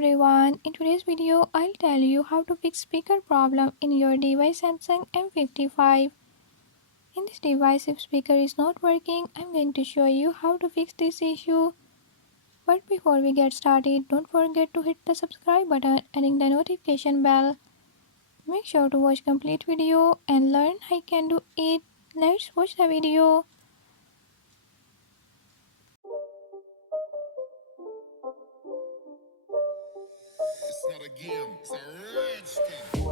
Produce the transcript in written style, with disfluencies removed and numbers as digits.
everyone, in today's video I'll tell you how to fix speaker problem in your device Samsung M55. In this device if speaker is not working, I'm going to show you how to fix this issue. But before we get started, don't forget to hit the subscribe button and ring the notification bell. Make sure to watch complete video and learn how you can do it. Let's watch the video. It's not a game, it's a rich thing.